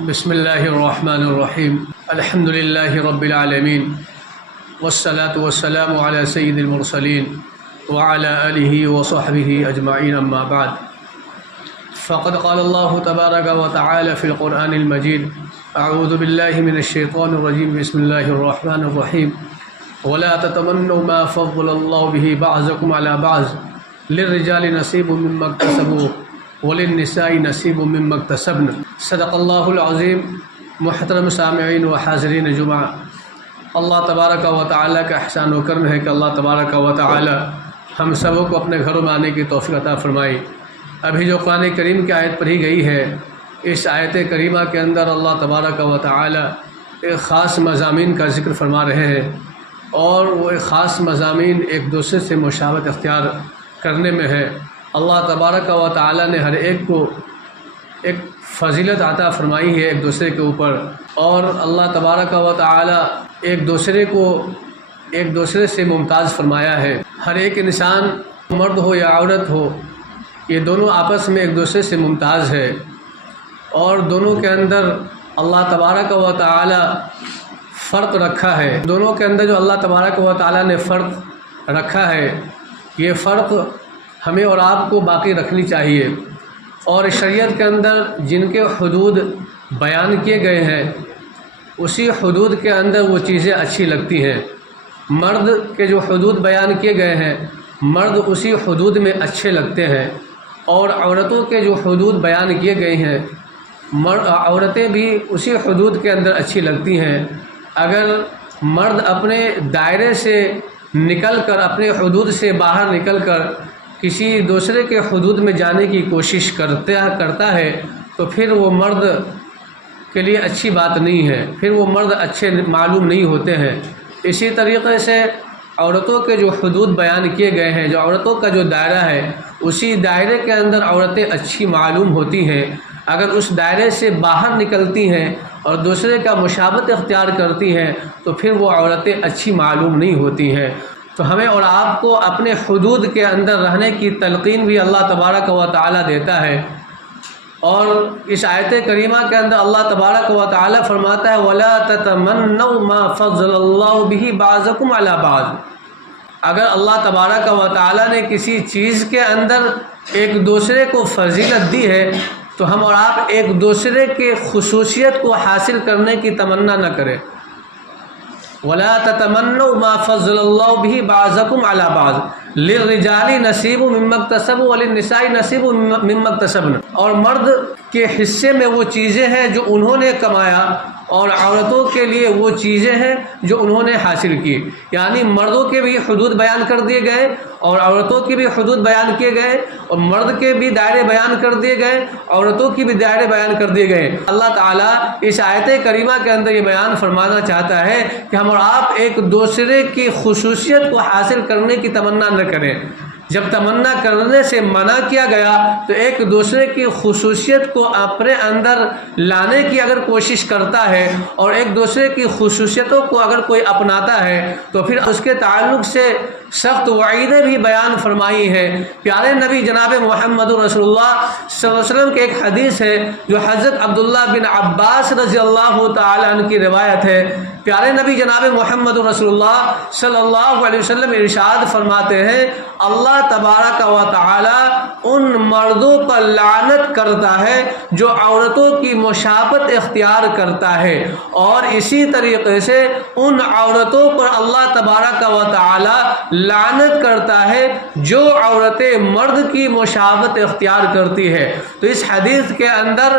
بسم اللہ الرحمن الرحیم الحمد للہ رب العالمین والصلاة والسلام علی سید المرسلین وعلی آلہ وصحبہ اجمعین اما بعد فقد قال اللہ تبارک وتعالی فی القرآن المجید اعوذ باللہ من الشیطان الرجیم بسم اللہ الرحمن الرحیم ولا تتمنوا ما فضل اللہ به بعضکم علی بعض للرجال نصیب مما اکتسبوا وللنساء نصیب مما اکتسبن صدق اللہ العظیم۔ محترم سامعین و حاضرین جمعہ، اللہ تبارک و تعالیٰ کا احسان و کرم ہے کہ اللہ تبارک و تعالیٰ ہم سبوں کو اپنے گھروں میں آنے کی توفیق عطا فرمائی۔ ابھی جو قرآن کریم کی آیت پڑھی گئی ہے، اس آیت کریمہ کے اندر اللہ تبارک و تعالیٰ ایک خاص مضامین کا ذکر فرما رہے ہیں، اور وہ ایک خاص مضامین ایک دوسرے سے مشابہت اختیار کرنے میں ہے۔ اللہ تبارک و تعالیٰ نے ہر ایک کو ایک فضیلت عطا فرمائی ہے ایک دوسرے کے اوپر، اور اللہ تبارک و تعالیٰ ایک دوسرے سے ممتاز فرمایا ہے۔ ہر ایک انسان، مرد ہو یا عورت ہو، یہ دونوں آپس میں ایک دوسرے سے ممتاز ہے، اور دونوں کے اندر اللہ تبارک و تعالیٰ فرق رکھا ہے۔ دونوں کے اندر جو اللہ تبارک و تعالیٰ نے فرق رکھا ہے، یہ فرق ہمیں اور آپ کو باقی رکھنی چاہیے، اور شریعت کے اندر جن کے حدود بیان کیے گئے ہیں، اسی حدود کے اندر وہ چیزیں اچھی لگتی ہیں۔ مرد کے جو حدود بیان کیے گئے ہیں، مرد اسی حدود میں اچھے لگتے ہیں، اور عورتوں کے جو حدود بیان کیے گئے ہیں، عورتیں بھی اسی حدود کے اندر اچھی لگتی ہیں۔ اگر مرد اپنے دائرے سے نکل کر، اپنے حدود سے باہر نکل کر کسی دوسرے کے حدود میں جانے کی کوشش کرتا ہے، تو پھر وہ مرد کے لیے اچھی بات نہیں ہے، پھر وہ مرد اچھے معلوم نہیں ہوتے ہیں۔ اسی طریقے سے عورتوں کے جو حدود بیان کیے گئے ہیں، جو عورتوں کا جو دائرہ ہے، اسی دائرے کے اندر عورتیں اچھی معلوم ہوتی ہیں۔ اگر اس دائرے سے باہر نکلتی ہیں اور دوسرے کا مشابہت اختیار کرتی ہیں، تو پھر وہ عورتیں اچھی معلوم نہیں ہوتی ہیں۔ تو ہمیں اور آپ کو اپنے حدود کے اندر رہنے کی تلقین بھی اللہ تبارک و تعالیٰ دیتا ہے، اور اس آیت کریمہ کے اندر اللہ تبارک و تعالیٰ فرماتا ہے وَلَا تَتَمَنَّوْا مَا فَضَّلَ اللَّهُ بِهِ بَعْضَكُمْ عَلَى بَعْضٍ۔ اگر اللہ تبارک و تعالیٰ نے کسی چیز کے اندر ایک دوسرے کو فضیلت دی ہے، تو ہم اور آپ ایک دوسرے کے خصوصیت کو حاصل کرنے کی تمنا نہ کریں۔ وَلَا تَتَمَنَّوْا مَا فَضَّلَ اللَّهُ بِهِ بَعْضَكُمْ عَلَى بَعْضٍ لِلرِّجَالِ نَصِيبٌ مِّمَّا اكْتَسَبُوا وَلِلنِّسَاءِ نَصِيبٌ مِّمَّا اكْتَسَبْنَ۔ اور مرد کے حصے میں وہ چیزیں ہیں جو انہوں نے کمایا، اور عورتوں کے لیے وہ چیزیں ہیں جو انہوں نے حاصل کی۔ یعنی مردوں کے بھی حدود بیان کر دیے گئے، اور عورتوں کے بھی حدود بیان کیے گئے، اور مرد کے بھی دائرے بیان کر دیے گئے، عورتوں کی بھی دائرے بیان کر دیے گئے۔ اللہ تعالیٰ اس آیت کریمہ کے اندر یہ بیان فرمانا چاہتا ہے کہ ہم اور آپ ایک دوسرے کی خصوصیت کو حاصل کرنے کی تمنا نہ کریں۔ جب تمنا کرنے سے منع کیا گیا، تو ایک دوسرے کی خصوصیت کو اپنے اندر لانے کی اگر کوشش کرتا ہے، اور ایک دوسرے کی خصوصیتوں کو اگر کوئی اپناتا ہے، تو پھر اس کے تعلق سے سخت وعیدیں بھی بیان فرمائی ہیں۔ پیارے نبی جناب محمد رسول اللہ صلی اللہ علیہ وسلم کے ایک حدیث ہے جو حضرت عبداللہ بن عباس رضی اللہ تعالیٰ عنہ کی روایت ہے۔ پیارے نبی جناب محمد رسول اللہ صلی اللہ علیہ وسلم ارشاد فرماتے ہیں، اللہ تبارک و تعالیٰ ان مردوں پر لعنت کرتا ہے جو عورتوں کی مشابہت اختیار کرتا ہے، اور اسی طریقے سے ان عورتوں پر اللہ تبارک و تعالیٰ لعنت کرتا ہے جو عورتیں مرد کی مشابہت اختیار کرتی ہے۔ تو اس حدیث کے اندر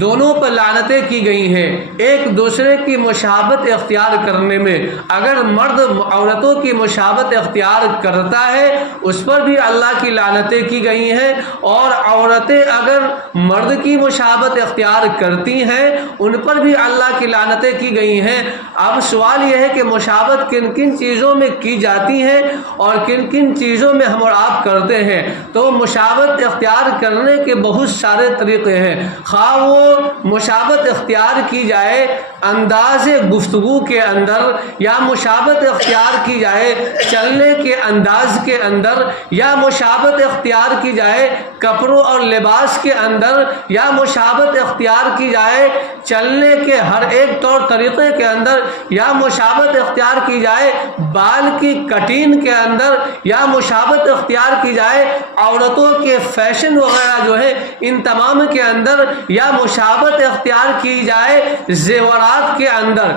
دونوں پر لعنتیں کی گئی ہیں، ایک دوسرے کی مشابہت اختیار کرنے میں۔ اگر مرد عورتوں کی مشابہت اختیار کرتا ہے، اس پر بھی اللہ کی لعنتیں کی گئی ہیں، اور عورتیں اگر مرد کی مشابہت اختیار کرتی ہیں، ان پر بھی اللہ کی لعنتیں کی گئی ہیں۔ اب سوال یہ ہے کہ مشابہت کن کن چیزوں میں کی جاتی ہے، اور کن کن چیزوں میں ہم اور آپ کرتے ہیں۔ تو مشابہت اختیار کرنے کے بہت سارے طریقے ہیں، خواہ وہ وہ مشابہت اختیار کی جائے انداز گفتگو کے اندر، یا مشابہت اختیار کی جائے چلنے کے انداز کے اندر، یا مشابہت اختیار کی جائے کپڑوں اور لباس کے اندر، یا مشابہت اختیار کی جائے چلنے کے ہر ایک طور طریقے کے اندر، یا مشابہت اختیار کی جائے بال کی کٹین کے اندر، یا مشابہت اختیار کی جائے عورتوں کے فیشن وغیرہ جو ہے ان تمام کے اندر، یا مشابہت اختیار کی جائے زیورات کے اندر،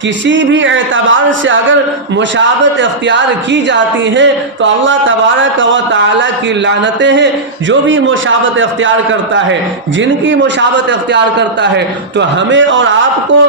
کسی بھی اعتبار سے اگر مشابہت اختیار کی جاتی ہیں تو اللہ تبارک و تعالیٰ کی لعنتیں ہیں جو بھی مشابہت اختیار کرتا ہے، جن کی مشابہت اختیار کرتا ہے۔ تو ہمیں اور آپ کو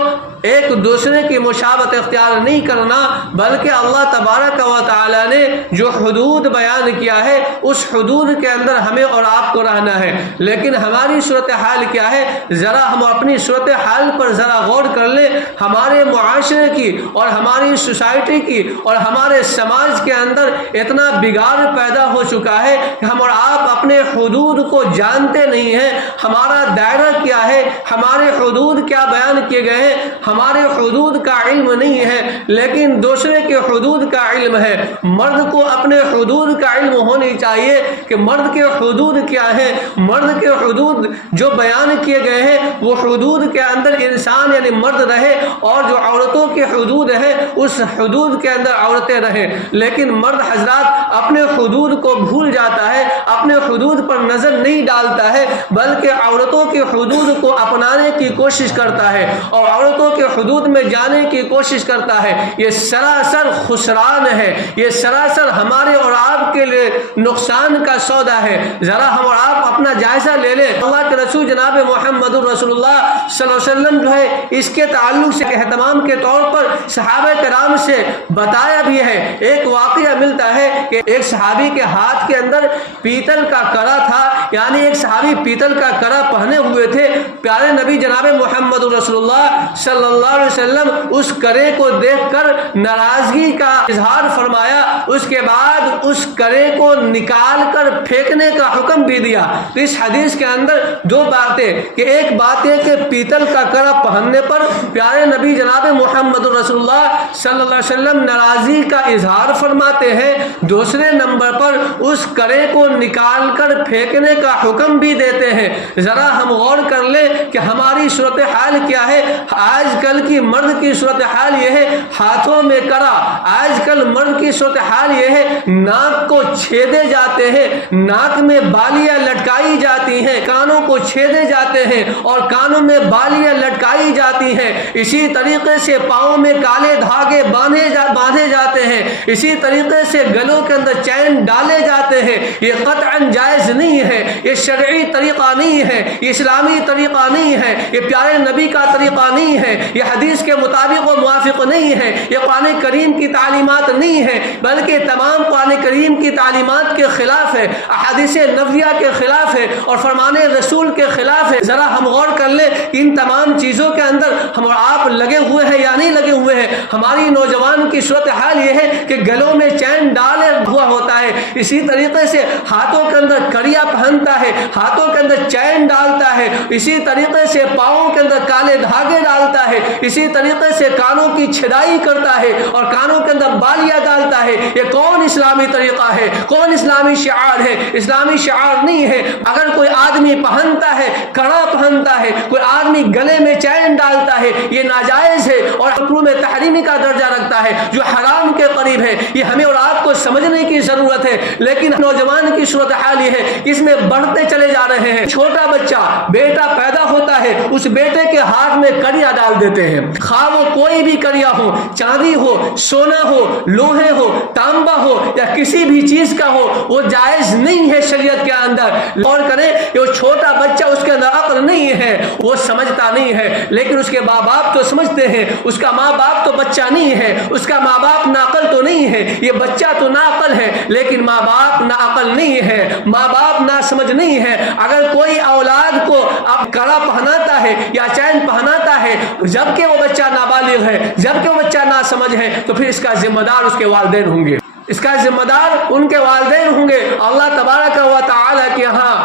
ایک دوسرے کی مشابہت اختیار نہیں کرنا، بلکہ اللہ تبارک و تعالیٰ نے جو حدود بیان کیا ہے اس حدود کے اندر ہمیں اور آپ کو رہنا ہے۔ لیکن ہماری صورتحال کیا ہے؟ ذرا ہم اپنی صورتحال پر ذرا غور کر لیں۔ ہمارے معاشرے کی اور ہماری سوسائٹی کی اور ہمارے سماج کے اندر اتنا بگاڑ پیدا ہو چکا ہے کہ ہم اور آپ اپنے حدود کو جانتے نہیں ہیں۔ ہمارا دائرہ کیا ہے، ہمارے حدود کیا بیان کیے گئے ہیں، ہمارے حدود کا علم نہیں ہے، لیکن دوسرے کے حدود کا علم ہے۔ مرد کو اپنے حدود کا علم ہونی چاہیے کہ مرد کے حدود کیا ہیں۔ مرد کے حدود جو بیان کیے گئے ہیں وہ حدود کے اندر انسان یعنی مرد رہے، اور جو عورتوں کے حدود ہیں اس حدود کے اندر عورتیں رہیں۔ لیکن مرد حضرات اپنے حدود کو بھول جاتا ہے، اپنے حدود پر نظر نہیں ڈالتا ہے، بلکہ عورتوں کے حدود کو اپنانے کی کوشش کرتا ہے اور عورتوں کے حدود میں جانے کی کوشش کرتا ہے۔ یہ سراسر خسران ہے، یہ سراسر ہمارے اور آپ کے لیے نقصان کا سودا ہے۔ ذرا ہم اور آپ اپنا جائزہ لے لیں۔ اللہ کے رسول جناب محمد رسول اللہ صلی اللہ علیہ وسلم جو ہے اس کے تعلق سے اہتمام کے طور پر صحابہ کرام سے بتایا بھی ہے۔ ایک واقعہ ملتا ہے کہ ایک صحابی کے ہاتھ کے اندر پیتل کا کرا تھا، یعنی ایک صحابی پیتل کا کرا پہنے ہوئے تھے۔ پیارے نبی جناب محمد رسول اللہ صلی اللہ علیہ وسلم اس کرے کو دیکھ کر ناراضگی کا اظہار فرمایا، اس کے بعد اس کرے کو نکال کر پھینکنے کا حکم بھی دیا۔ تو اس حدیث کے اندر دو باتیں، کہ ایک بات ہے کہ پیتل کا کرا پہننے پر پیارے نبی جناب محمد رسول اللہ صلی اللہ علیہ وسلم ناراضی کا اظہار فرماتے ہیں، دوسرے نمبر پر اس کرے کو نکال کر پھینکنے کا حکم بھی دیتے ہیں۔ ذرا ہم غور کر لیں کہ ہماری صورتحال کیا ہے۔ آج کل کی مرد کی صورتحال یہ ہے ہاتھوں میں کرا، آج کل مرد کی صورتحال یہ ہے ناک کو چھیدے جاتے ہیں، ناک میں بالیاں لٹکائی جاتی ہیں، کانوں کو چھیدے جاتے ہیں اور کانوں میں بالیاں لٹکائی جاتی ہیں۔ اسی طریقے سے پاؤں میں کالے دھاگے باندھے جاتے ہیں، اسی طریقے سے گلوں کے اندر چین ڈالے جاتے ہیں۔ یہ قطعاً جائز نہیں ہے، یہ شرعی طریقہ نہیں ہے، یہ اسلامی طریقہ نہیں ہے، یہ پیارے نبی کا طریقہ نہیں ہے، یہ حدیث کے مطابق و موافق نہیں ہے، یہ قرآن کریم کی تعلیمات نہیں ہے، بلکہ تمام قرآن کریم کی تعلیمات کے خلاف ہے، احادیث نبویہ کے خلاف ہے اور فرمان رسول کے خلاف ہے۔ ذرا ہم غور کر لیں ان تمام چیزوں کے اندر ہم اور آپ لگے ہوئے ہیں یا نہیں لگے ہوئے ہیں۔ ہماری نوجوان کی صورتحال یہ ہے کہ گلوں میں چین ڈالے ہوا ہوتا ہے، اسی طریقے سے ہاتھوں کے اندر کڑیا پہنتا ہے، ہاتھوں کے اندر چین ڈالتا ہے، اسی طریقے سے پاؤں کے اندر کالے دھاگے ڈالتا ہے، اسی طریقے سے کانوں کی چھدائی کرتا ہے اور کانوں کے اندر بالیاں ڈالتا ہے۔ یہ کون اسلامی طریقہ ہے؟ کون اسلامی شعار ہے؟ اسلامی شعار نہیں ہے۔ اگر کوئی آدمی پہنتا ہے، کڑا پہنتا ہے، کوئی آدمی گلے میں چین ڈالتا ہے، یہ ناجائز ہے اور حکم تحریمی کا درجہ رکھتا ہے، جو حرام کے قریب ہے۔ یہ ہمیں اور آپ کو سمجھنے کی ضرورت ہے۔ لیکن نوجوان کی صورتحال یہ ہے کہ اس میں بڑھتے چلے جا رہے ہیں۔ چھوٹا بچہ بیٹا پیدا ہوتا ہے، اس بیٹے کے ہاتھ میں کڑیاں ڈال دیتے ہیں، خواہ وہ کوئی بھی کڑیا ہو، چاندی ہو، سونا ہو، لوہے ہو، تانبا ہو یا کسی بھی چیز کا ہو، وہ جائز نہیں ہے شریعت کے اندر۔ غور کریں کہ وہ چھوٹا بچہ، اس کے اندر عقل نہیں ہے، وہ سمجھتا نہیں ہے، لیکن اس کے ماں باپ تو سمجھتے ہیں۔ اس کا ماں باپ تو بچہ نہیں ہے، اس کا ماں باپ ناعقل تو نہیں ہے، یہ بچہ تو ناعقل ہے لیکن ماں باپ ناعقل نہیں ہے، ماں باپ ناسمجھ نہیں ہے۔ اگر کوئی اولاد کو اب کڑا پہناتا ہے یا چین پہناتا ہے جبکہ وہ بچہ نابالغ ہے، جبکہ وہ بچہ ناسمجھ ہے، تو پھر اس کا ذمہ دار اس کے والدین ہوں گے۔ اس کا ذمہ دار ان کے والدین ہوں گے. اللہ تبارک و تعالی کے ہاں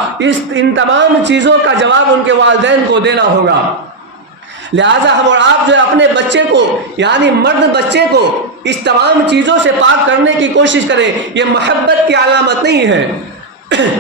ان تمام چیزوں کا جواب ان کے والدین کو دینا ہوگا. لہٰذا ہم اور آپ جو ہے اپنے بچے کو یعنی مرد بچے کو اس تمام چیزوں سے پاک کرنے کی کوشش کریں. یہ محبت کی علامت نہیں ہے،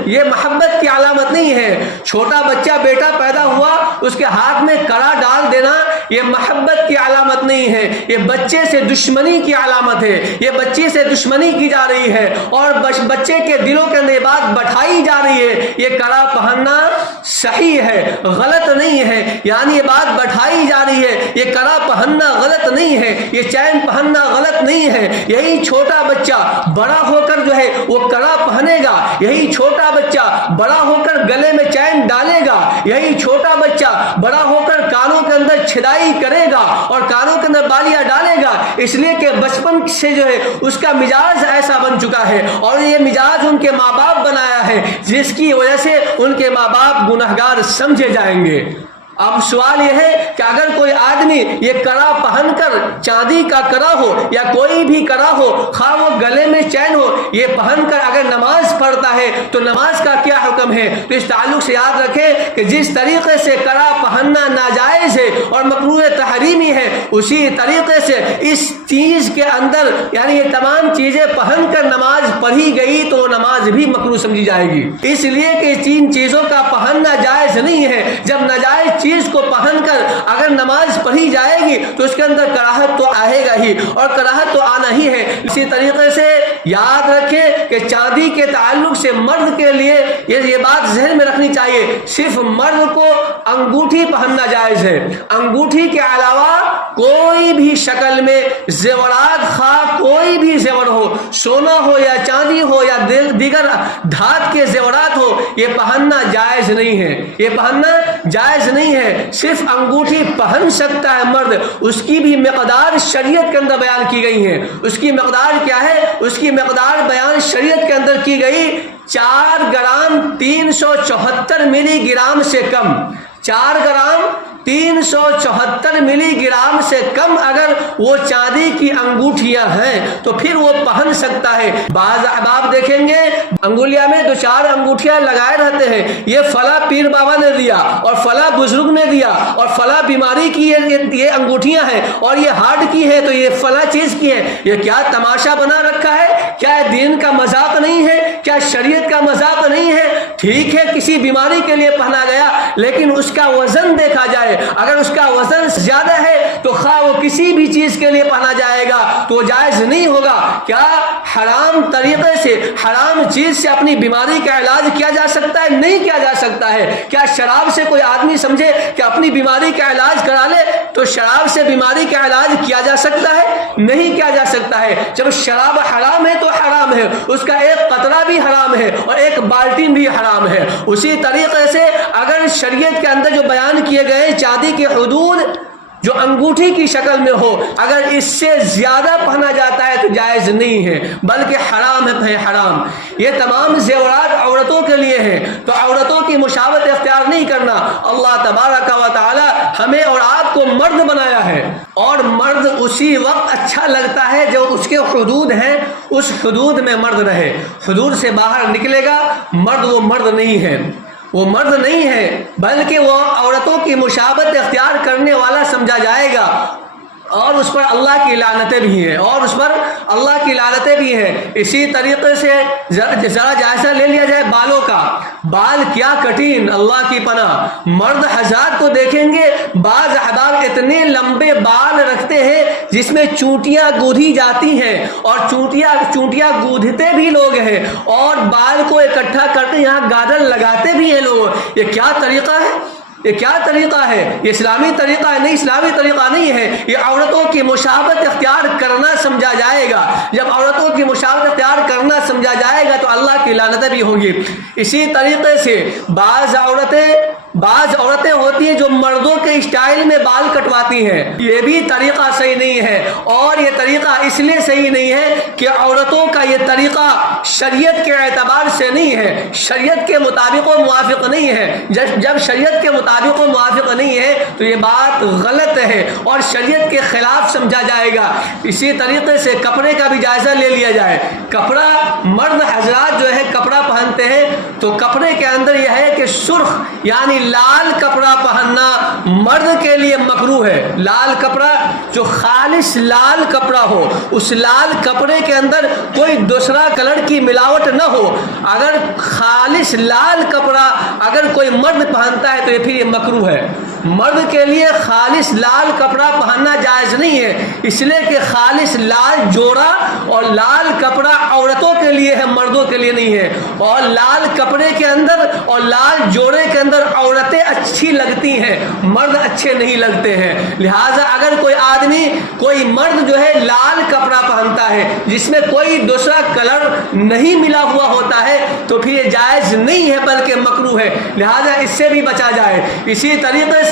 یہ محبت کی علامت نہیں ہے. چھوٹا بچہ بیٹا پیدا ہوا اس کے ہاتھ میں کڑا ڈال دینا یہ محبت کی علامت نہیں ہے، یہ بچے سے دشمنی کی علامت ہے. یہ بچے سے دشمنی کی جا رہی ہے اور بچے کے دلوں کے اندر بات بٹھائی جا رہی ہے. یہ کڑا پہننا صحیح ہے، غلط نہیں ہے. یعنی یہ بات بٹھائی جا رہی ہے یہ کڑا پہننا غلط نہیں ہے، یہ چین پہننا غلط نہیں ہے. یہی چھوٹا بچہ بڑا ہو کر جو ہے وہ کڑا پہنے گا، یہی چھوٹا بچہ بڑا ہو کر گلے میں چین ڈالے گا، یہی چھوٹا بچہ بڑا ہو کر کانوں کے اندر چھدائی کرے گا اور کانوں کے اندر بالیاں ڈالے گا. اس لیے کہ بچپن سے جو ہے اس کا مزاج ایسا بن چکا ہے اور یہ مزاج ان کے ماں باپ بنایا ہے جس کی وجہ سے ان کے ماں باپ گنہگار سمجھے جائیں گے. اب سوال یہ ہے کہ اگر کوئی آدمی یہ کڑا پہن کر چاندی کا کڑا ہو یا کوئی بھی کڑا ہو خواہ وہ گلے میں چین ہو یہ پہن کر اگر نماز پڑھتا ہے تو نماز کا کیا حکم ہے؟ تو اس تعلق سے یاد رکھیں کہ جس طریقے سے کڑا پہننا ناجائز ہے اور مکروہ تحریمی ہے اسی طریقے سے اس چیز کے اندر یعنی یہ تمام چیزیں پہن کر نماز پڑھی گئی تو نماز بھی مکروہ سمجھی جائے گی. اس لیے کہ تین چیزوں کا پہننا جائز نہیں ہے. جب ناجائز چیز کو پہن کر اگر نماز پڑھی جائے گی تو اس کے اندر کراہت تو آئے گا ہی اور کراہت تو آنا ہی ہے. اسی طریقے سے یاد رکھیں کہ چاندی کے تعلق سے مرد کے لیے یہ بات ذہن میں رکھنی چاہیے صرف مرد کو انگوٹھی پہننا جائز ہے. انگوٹھی کے علاوہ کوئی بھی شکل میں زیورات خواہ کوئی بھی زیور ہو سونا ہو یا چاندی ہو یا دیگر دھات کے زیورات ہو یہ پہننا جائز نہیں ہے. یہ پہننا جائز نہیں ہے. صرف انگوٹھی پہن سکتا ہے مرد. اس کی بھی مقدار شریعت کے اندر بیان کی گئی ہے. اس کی مقدار کیا ہے؟ اس کی مقدار بیان شریعت کے اندر کی گئی 4 گرام 374 ملی گرام سے کم. 4 گرام 374 ملی گرام سے کم اگر وہ چاندی کی انگوٹھیاں ہیں تو پھر وہ پہن سکتا ہے. بعض احباب دیکھیں گے انگلیاں میں 2-4 انگوٹھیاں لگائے رہتے ہیں. یہ فلاں پیر بابا نے دیا اور فلاں بزرگ نے دیا اور فلاں بیماری کی یہ انگوٹھیاں ہیں اور یہ ہارٹ کی ہے تو یہ فلاں چیز کی ہے. یہ کیا تماشا بنا رکھا ہے؟ کیا دین کا مذاق نہیں ہے؟ کیا شریعت کا مذاق نہیں ہے؟ ٹھیک ہے کسی بیماری کے لیے پہنا گیا لیکن اس کا وزن دیکھا جائے. اگر اس کا وزن زیادہ ہے تو خواہ وہ کسی بھی چیز کے لیے پہنا جائے گا تو وہ جائز نہیں ہوگا. کیا حرام طریقے سے حرام چیز سے اپنی بیماری کا علاج کیا جا سکتا ہے؟ نہیں کیا جا سکتا ہے. کیا شراب سے کوئی آدمی سمجھے کہ اپنی بیماری کا علاج کرا لے تو شراب سے بیماری کا علاج کیا جا سکتا ہے؟ نہیں کیا جا سکتا ہے. جب شراب حرام ہے تو حرام ہے، اس کا ایک قطرہ بھی حرام ہے اور ایک بالٹین بھی حرام ہے. اسی طریقے سے اگر شریعت کے اندر جو بیان کیے گئے چاندی کی حدود جو انگوٹھی کی شکل میں ہو اگر اس سے زیادہ پہنا جاتا ہے تو جائز نہیں ہے بلکہ حرام ہے حرام. یہ تمام زیورات عورتوں کے لیے ہیں تو عورتوں کی مشابہت اختیار نہیں کرنا. اللہ تبارک و تعالی ہمیں اور آپ کو مرد بنایا ہے اور مرد اسی وقت اچھا لگتا ہے جو اس کے حدود ہیں اس حدود میں مرد رہے. حدود سے باہر نکلے گا مرد وہ مرد نہیں ہے، وہ مرد نہیں ہے بلکہ وہ عورتوں کی مشابہت اختیار کرنے والا سمجھا جائے گا اور اس پر اللہ کی لعنتیں بھی ہیں اور اس پر اللہ کی لعنتیں بھی ہیں. اسی طریقے سے ذرا جائزہ لے لیا جائے بالوں کا. بال کیا کٹین اللہ کی پناہ. مرد حضرات کو دیکھیں گے بعض احباب اتنے لمبے بال رکھتے ہیں جس میں چونٹیاں گودھی جاتی ہیں اور چونٹیاں گودھتے بھی لوگ ہیں اور بال کو اکٹھا کرتے یہاں گادر لگاتے بھی ہیں لوگ. یہ کیا طریقہ ہے؟ یہ کیا طریقہ ہے؟ یہ اسلامی طریقہ ہے؟ نہیں اسلامی طریقہ نہیں ہے. یہ عورتوں کی مشابہت اختیار کرنا سمجھا جائے گا. جب عورتوں کی مشابہت اختیار کرنا سمجھا جائے گا تو اللہ کی لعنتیں بھی ہوں گی. اسی طریقے سے بعض عورتیں ہوتی ہیں جو مردوں کے اسٹائل میں بال کٹواتی ہیں. یہ بھی طریقہ صحیح نہیں ہے اور یہ طریقہ اس لیے صحیح نہیں ہے کہ عورتوں کا یہ طریقہ شریعت کے اعتبار سے نہیں ہے، شریعت کے مطابق و موافق نہیں ہے. جب شریعت کے مطابق و موافق نہیں ہے تو یہ بات غلط ہے اور شریعت کے خلاف سمجھا جائے گا. اسی طریقے سے کپڑے کا بھی جائزہ لے لیا جائے. کپڑا مرد حضرات جو ہے کپڑا پہنتے ہیں تو کپڑے کے اندر یہ ہے کہ سرخ یعنی لال کپڑا پہننا مرد کے لیے مکروہ ہے. لال کپڑا جو خالص لال کپڑا ہو, اس لال کپڑے کے اندر کوئی دوسرا کلر کی ملاوٹ نہ ہو. اگر خالص لال کپڑا اگر کوئی مرد پہنتا ہے تو یہ پھر یہ مکروہ ہے. مرد کے لیے خالص لال کپڑا پہننا جائز نہیں ہے, اس لیے کہ خالص لال جوڑا اور لال کپڑا عورتوں کے لیے ہے, مردوں کے لیے نہیں ہے. اور لال کپڑے کے اندر اور لال جوڑے کے اندر عورتیں اچھی لگتی ہیں, مرد اچھے نہیں لگتے ہیں. لہٰذا اگر کوئی آدمی کوئی مرد جو ہے لال کپڑا پہنتا ہے جس میں کوئی دوسرا کلر نہیں ملا ہوا ہوتا ہے تو پھر یہ جائز نہیں ہے بلکہ مکروہ ہے. لہٰذا اس سے بھی بچا جائے. اسی طریقے سے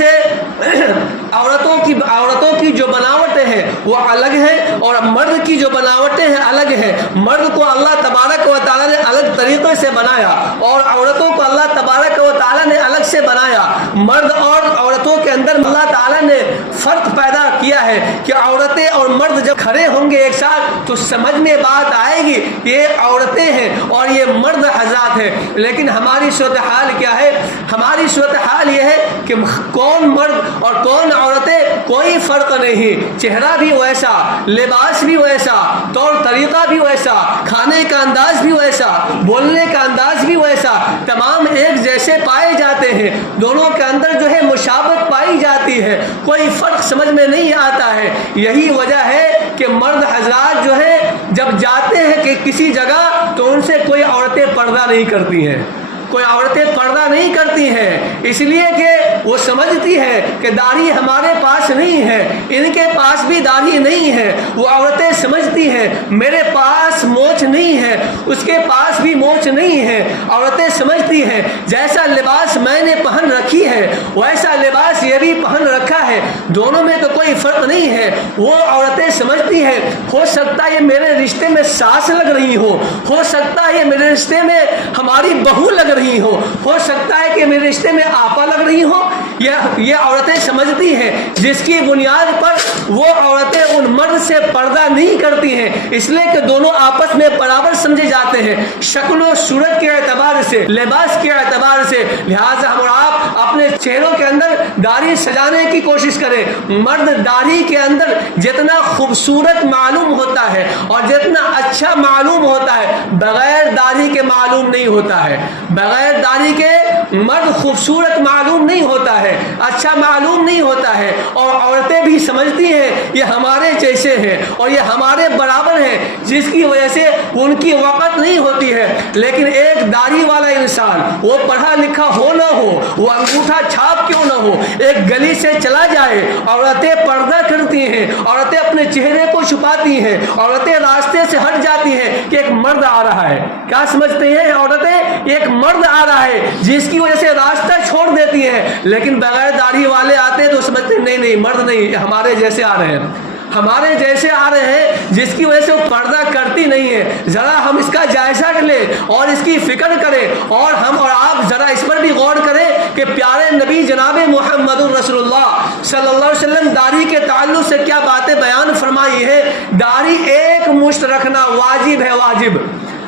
عورتوں کی جو بناوٹیں ہیں وہ الگ ہیں اور مرد کی جو بناوٹیں ہیں الگ ہیں. مرد کو اللہ تبارک و تعالیٰ نے الگ طریقے سے بنایا اور عورتوں کو اللہ تبارک و تعالیٰ نے الگ سے بنایا. مرد اور عورتوں کے اندر اللہ تعالیٰ نے فرق پیدا کیا ہے کہ عورتیں اور مرد جب کھڑے ہوں گے ایک ساتھ تو سمجھ میں بات آئے گی یہ عورتیں ہیں اور یہ مرد حضرات ہیں. لیکن ہماری صورتحال کیا ہے؟ ہماری صورتحال یہ ہے کہ کون مرد اور کون عورتیں کوئی فرق نہیں. چہرہ بھی ویسا, لباس بھی ویسا, طور طریقہ بھی ویسا, کھانے کا انداز بھی ویسا, بولنے کا انداز بھی ویسا, تمام ایک جیسے پائے جاتے ہیں. دونوں کے اندر جو ہے مشابہت پائی جاتی ہے, کوئی فرق سمجھ میں نہیں آتا ہے. یہی وجہ ہے کہ مرد حضرات جو ہے جب جاتے ہیں کہ کسی جگہ تو ان سے کوئی عورتیں پردہ نہیں کرتی ہیں, کوئی عورتیں پردہ نہیں کرتی ہیں, اس لیے کہ وہ سمجھتی ہے کہ داڑھی ہمارے پاس نہیں ہے, ان کے پاس بھی داڑھی نہیں ہے. وہ عورتیں سمجھتی ہیں میرے پاس مونچھ نہیں ہے, اس کے پاس بھی مونچھ نہیں ہے. عورتیں سمجھتی ہیں جیسا لباس میں نے پہن رکھی ہے ویسا لباس یہ بھی پہن رکھا ہے, دونوں میں تو کوئی فرق نہیں ہے. وہ عورتیں سمجھتی ہیں ہو سکتا ہے یہ میرے رشتے میں ساس لگ رہی ہو سکتا ہے یہ میرے رشتے میں ہماری بہو لگ رہی ہو سکتا ہے کہ میرے رشتے میں آپا لگ رہی ہو. یہ عورتیں سمجھتی ہیں جس کی بنیاد پر وہ عورتیں ان مرد سے پردہ نہیں کرتی ہیں, اس لیے کہ دونوں آپس میں برابر سمجھے جاتے ہیں شکل و صورت کے اعتبار سے, لباس کے اعتبار سے. لہٰذا ہم اور آپ اپنے چہروں کے اندر داڑھی سجانے کی کوشش کریں. مرد داڑھی کے اندر جتنا خوبصورت معلوم ہوتا ہے اور جتنا اچھا معلوم ہوتا ہے بغیر داڑھی کے معلوم نہیں ہوتا ہے. بغیر داڑھی کے مرد خوبصورت معلوم نہیں ہوتا ہے, اچھا معلوم نہیں ہوتا ہے. اور عورتیں بھی سمجھتی ہیں یہ ہمارے جیسے ہیں اور یہ ہمارے برابر ہیں, جس کی وجہ سے ان کی وقت نہیں ہوتی ہے. لیکن ایک داڑھی والا انسان, وہ پڑھا لکھا ہو نہ ہو, وہ انگوٹھا چھاپ کیوں نہ ہو, ایک گلی سے چلا جائے, عورتیں پردہ کرتی ہیں, عورتیں اپنے چہرے کو چھپاتی ہیں, عورتیں راستے سے ہٹ جاتی ہیں کہ ایک مرد آ رہا ہے. کیا سمجھتے ہیں عورتیں ایک مرد آ رہا ہے جس کی وجہ سے راستہ چھوڑ دیتی ہیں. لیکن بغیر داڑھی والے آتے ہیں تو سمجھتے ہیں نہیں مرد نہیں, ہمارے جیسے آ رہے ہیں, ہمارے جیسے آ رہے ہیں, جس کی وجہ سے وہ پردہ کرتی نہیں ہے. ذرا ہم اس کا جائزہ لیں اور اس کی فکر کریں اور ہم اور آپ ذرا اس پر بھی غور کریں کہ پیارے نبی جناب محمد رسول اللہ صلی اللہ علیہ وسلم داڑھی کے تعلق سے کیا باتیں بیان فرمائی ہے. داڑھی ایک مشت رکھنا واجب ہے, واجب.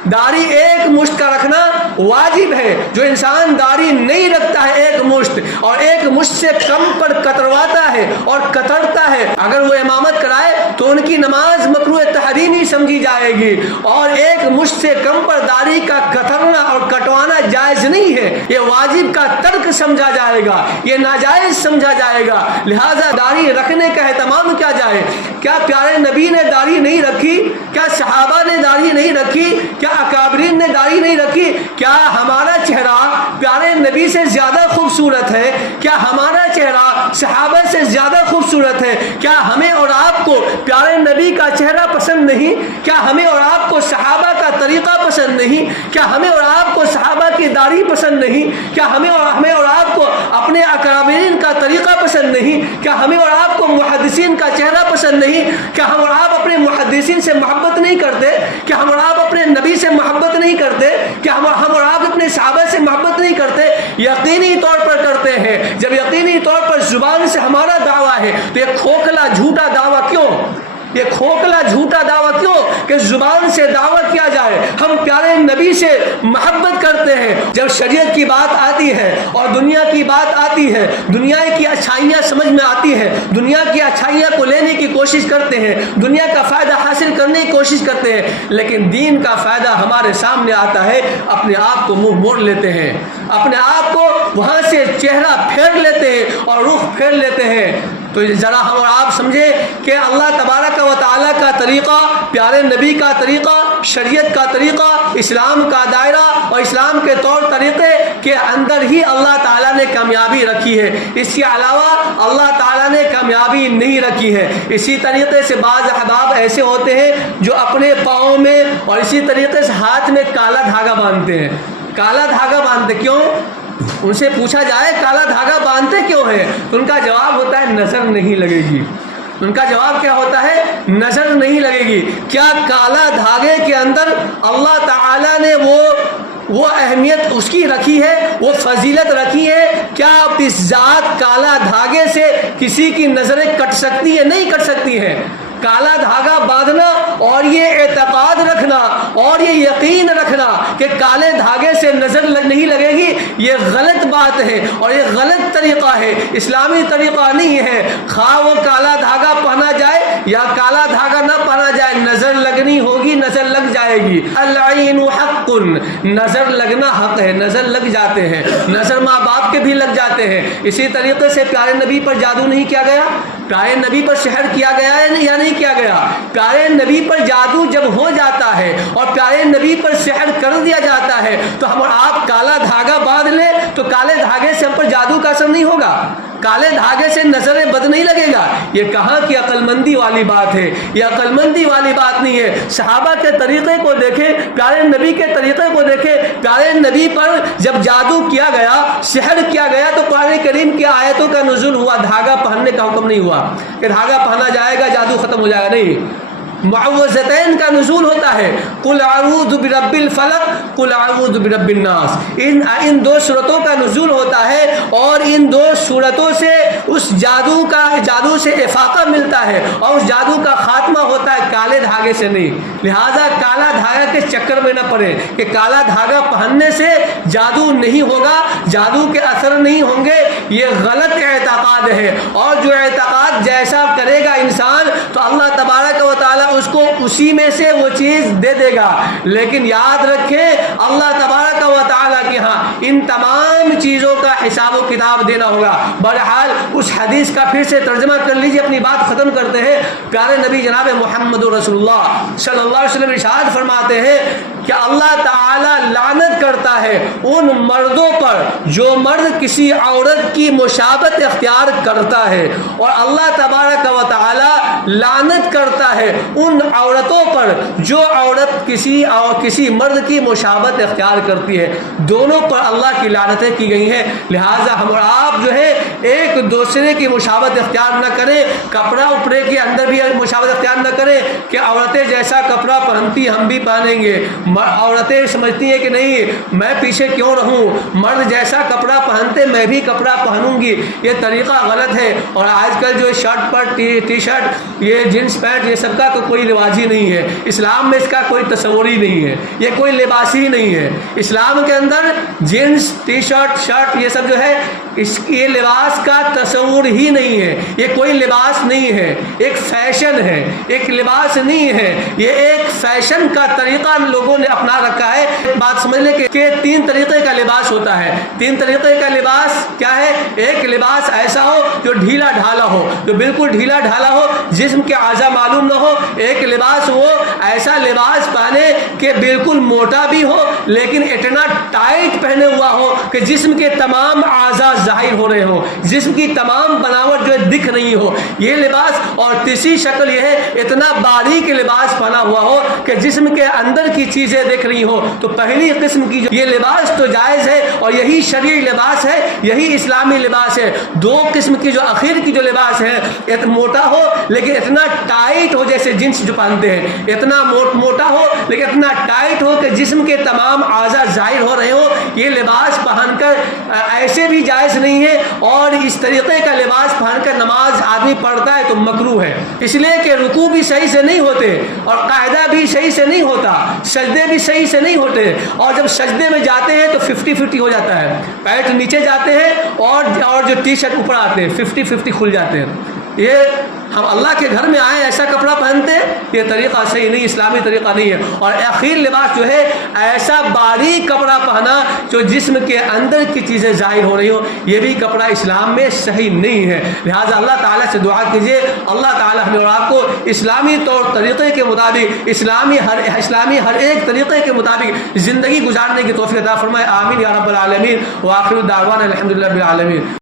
داڑھی ایک مشت کا رکھنا واجب ہے. جو انسان داڑھی نہیں رکھتا ہے ایک مشت اور ایک مشت سے کم پر کترواتا ہے اور کترتا ہے, اگر وہ امامت کرائے تو ان کی نماز مکروہ تحریمی سمجھی جائے گی. اور ایک مشت سے کم پر داڑھی کا کترنا اور کٹوانا جائز نہیں ہے, یہ واجب کا ترک سمجھا جائے گا, یہ ناجائز سمجھا جائے گا. لہذا داڑھی رکھنے کا اہتمام کیا جائے. کیا پیارے نبی نے داڑھی نہیں رکھی؟ کیا صحابہ نے داڑھی نہیں رکھی؟ کیا اکابرین نے داڑھی نہیں رکھی؟ کیا ہمارا چہرہ پیارے نبی سے زیادہ خوبصورت ہے؟ کیا ہمارا چہرہ صحابہ سے زیادہ خوبصورت ہے؟ کیا ہمیں اور آپ کو پیارے نبی کا چہرہ پسند نہیں؟ کیا ہمیں اور آپ کو صحابہ کا طریقہ پسند نہیں؟ کیا ہمیں اور آپ کو صحابہ کی داڑھی پسند نہیں؟ کیا ہمیں اور آپ کو اپنے اکابرین کا طریقہ پسند نہیں؟ کیا ہمیں اور آپ کو محدثین کا چہرہ پسند نہیں؟ کیا ہم اور آپ اپنے محدثین سے محبت نہیں کرتے؟ کیا ہم اور آپ اپنے نبی سے محبت نہیں کرتے؟ کیا ہم اور آپ اپنے صحابہ سے محبت نہیں کرتے؟ یقینی طور پر کرتے ہیں. جب یقینی طور پر زبان سے ہمارا دعویٰ ہے تو ایک کھوکھلا جھوٹا دعویٰ کیوں؟ یہ کھوکھلا جھوٹا دعویٰ کیوں کہ زبان سے دعویٰ کیا جائے ہم پیارے نبی سے محبت کرتے ہیں، جب شریعت کی بات آتی ہے اور دنیا کی بات آتی ہے، دنیا کی اچھائیاں سمجھ میں آتی ہے، دنیا کی اچھائیاں کو لینے کی کوشش کرتے ہیں، دنیا کا فائدہ حاصل کرنے کی کوشش کرتے ہیں، لیکن دین کا فائدہ ہمارے سامنے آتا ہے، اپنے آپ کو منہ موڑ لیتے ہیں، اپنے آپ کو وہاں سے چہرہ پھیر لیتے ہیں اور رخ پھیر لیتے ہیں۔ تو ذرا ہم اور آپ سمجھیں کہ اللہ تبارک و تعالیٰ کا طریقہ، پیارے نبی کا طریقہ، شریعت کا طریقہ، اسلام کا دائرہ اور اسلام کے طور طریقے کے اندر ہی اللہ تعالیٰ نے کامیابی رکھی ہے، اس کے علاوہ اللہ تعالیٰ نے کامیابی نہیں رکھی ہے۔ اسی طریقے سے بعض احباب ایسے ہوتے ہیں جو اپنے پاؤں میں اور اسی طریقے سے ہاتھ میں کالا دھاگا باندھتے ہیں۔ کالا دھاگا باندھتے کیوں؟ ان سے پوچھا جائے کالا دھاگا باندھتے کیوں ہیں تو ان کا جواب ہوتا ہے نظر نہیں لگے گی۔ ان کا جواب کیا ہوتا ہے؟ نظر نہیں لگے گی۔ کیا کالا دھاگے کے اندر اللہ تعالیٰ نے وہ اہمیت اس کی رکھی ہے، وہ فضیلت رکھی ہے؟ کیا آپ اس ذات کالا دھاگے سے کسی کی نظریں کٹ سکتی ہیں؟ نہیں کٹ سکتی ہیں۔ کالا دھاگا باندھنا اور یہ اعتقاد رکھنا اور یہ یقین رکھنا کہ کالے دھاگے سے نظر نہیں لگے گی، یہ غلط بات ہے اور یہ غلط طریقہ ہے، اسلامی طریقہ نہیں ہے۔ خواہ وہ کالا دھاگا پہنا جائے یا کالا دھاگا نہ پہنا جائے، نظر لگنی ہوگی، نظر لگ جائے گی۔ العین حق، نظر لگنا حق ہے، نظر لگ جاتے ہیں، نظر ماں باپ کے بھی لگ جاتے ہیں۔ اسی طریقے سے پیارے نبی پر جادو نہیں کیا گیا؟ پیارے نبی پر سحر کیا گیا ہے یا نہیں کیا گیا؟ پیارے نبی پر جادو جب ہو جاتا ہے اور پیارے نبی پر سحر کر دیا جاتا ہے تو ہم اور آپ کالا دھاگا باندھ لیں تو کالے دھاگے سے ہم پر جادو کا اثر نہیں ہوگا، کالے دھاگے سے نظر بد نہیں لگے گا۔ یہ کہاں کی عقل مندی والی بات ہے؟ یہ عقل مندی والی بات نہیں ہے۔ صحابہ کے طریقے کو دیکھیں، پیارے نبی کے طریقے کو دیکھیں۔ پیارے نبی پر جب جادو کیا گیا، سحر کیا گیا تو قرآن کریم کی آیتوں کا نزول ہوا، دھاگا پہننے کا حکم نہیں ہوا کہ دھاگا پہنا جائے گا جادو ختم ہو جائے گا، نہیں۔ معوذتین کا نزول ہوتا ہے، قل اعوذ برب الفلق قل اعوذ برب الناس، ان دو صورتوں کا نزول ہوتا ہے اور ان دو صورتوں سے اس جادو سے افاقہ ملتا ہے اور اس جادو کا خاتمہ ہوتا ہے، کالے دھاگے سے نہیں۔ لہذا کالا دھاگا کے چکر میں نہ پڑے کہ کالا دھاگا پہننے سے جادو نہیں ہوگا، جادو کے اثر نہیں ہوں گے، یہ غلط اعتقاد ہے۔ اور جو اعتقاد جیسا کرے گا انسان تو اللہ تبارک و تعالیٰ اس کو اسی میں سے وہ چیز دے دے گا۔ لیکن یاد رکھیں اللہ تبارک و تعالیٰ کے ہاں ان تمام چیزوں کا حساب و کتاب دینا ہوگا۔ بہرحال اس حدیث کا پھر سے ترجمہ کر لیجیے، اپنی بات ختم کرتے ہیں۔ پیارے نبی جناب محمد رسول اللہ صلی اللہ علیہ وسلم ارشاد فرماتے ہیں کہ اللہ تعالیٰ لعنت کرتا ہے ان مردوں پر جو مرد کسی عورت کی مشابہت اختیار کرتا ہے، اور اللہ تبارک و تعالیٰ لعنت کرتا ہے ان عورتوں پر جو عورت کسی مرد کی مشابہت اختیار کرتی ہے۔ دونوں پر اللہ کی لعنتیں کی گئی ہیں۔ لہٰذا ہم اور آپ جو ہے ایک دوسرے کی مشابہت اختیار نہ کریں، کپڑا اپڑے کے اندر بھی مشابہت اختیار نہ کریں کہ عورتیں جیسا کپڑا پہنتی ہم بھی پہنیں گے۔ عورتیں سمجھتی ہیں کہ نہیں میں پیچھے کیوں رہوں، مرد جیسا کپڑا پہنتے میں بھی کپڑا پہنوں گی، یہ طریقہ غلط ہے۔ اور آج کل جو شرٹ پر ٹی شرٹ، یہ جینس پینٹ، یہ سب کا تو کوئی رواج ہی نہیں ہے، اسلام میں اس کا کوئی تصور ہی نہیں ہے، یہ کوئی لباس ہی نہیں ہے۔ اسلام کے اندر جینس، ٹی شرٹ یہ سب جو ہے یہ لباس کا تصور ہی نہیں ہے، یہ کوئی لباس نہیں ہے، ایک فیشن ہے، ایک لباس نہیں ہے، یہ ایک فیشن کا طریقہ لوگوں نے اپنا رکھا ہے۔ بات سمجھ لیں کہ تین طریقے کا لباس ہوتا ہے۔ تین طریقے کا لباس کیا ہے؟ ایک لباس ایسا ہو جو ڈھیلا ڈھالا ہو، جو بالکل ڈھیلا ڈھالا ہو، جسم کے اعضاء معلوم نہ ہو۔ ایک لباس وہ ایسا لباس پہنے کہ بالکل موٹا بھی ہو لیکن اتنا ٹائٹ پہنے ہوا ہو کہ جسم کے تمام اعضاء ظاہر ہو رہے ہوں، جسم کی تمام بناوٹ جو دکھ رہی ہو، یہ لباس۔ اور تیسری شکل یہ ہے اتنا باریک لباس پہنا ہوا ہو کہ جسم کے اندر کی چیزیں دیکھ رہی ہو۔ تو پہلی قسم کی یہ لباس تو جائز ہے اور یہی شرعی لباس ہے، یہی اسلامی لباس ہے۔ دو قسم کی جو آخر کی جو لباس ہے، ایک موٹا ہو لیکن اتنا ٹائٹ ہو جیسے جنس جو پہنتے ہیں, اتنا موٹا ہو لیکن اتنا ٹائٹ ہو کہ جسم کے تمام اعضاء ظاہر ہو رہے ہو. یہ لباس پہن کر ایسے بھی جائز نہیں ہے, اور اس طریقے کا لباس پہن کر نماز آدمی پڑھتا ہے تو مکروہ ہے, اس لیے کہ رکوع بھی صحیح سے نہیں ہوتے اور قاعدہ بھی صحیح سے نہیں ہوتا, سجدے بھی صحیح سے نہیں ہوتے, اور جب سجدے میں جاتے ہیں تو 50-50 ہو جاتا ہے, پیٹ نیچے جاتے ہیں اور جو ٹی شرٹ اوپر آتے ہیں 50-50 کھل جاتے ہیں. یہ ہم اللہ کے گھر میں آئے ایسا کپڑا پہنتے ہیں, یہ طریقہ صحیح نہیں, اسلامی طریقہ نہیں ہے. اور اخیر لباس جو ہے ایسا باریک کپڑا پہنا جو جسم کے اندر کی چیزیں ظاہر ہو رہی ہو, یہ بھی کپڑا اسلام میں صحیح نہیں ہے. لہٰذا اللہ تعالیٰ سے دعا کیجیے اللہ تعالیٰ ہمیں اور آپ کو اسلامی طور طریقے کے مطابق اسلامی ہر ایک طریقے کے مطابق زندگی گزارنے کی توفیق عطا فرمائے. آمین یا رب العالمین. وآخر دعوانا الحمدللہ رب العالمین.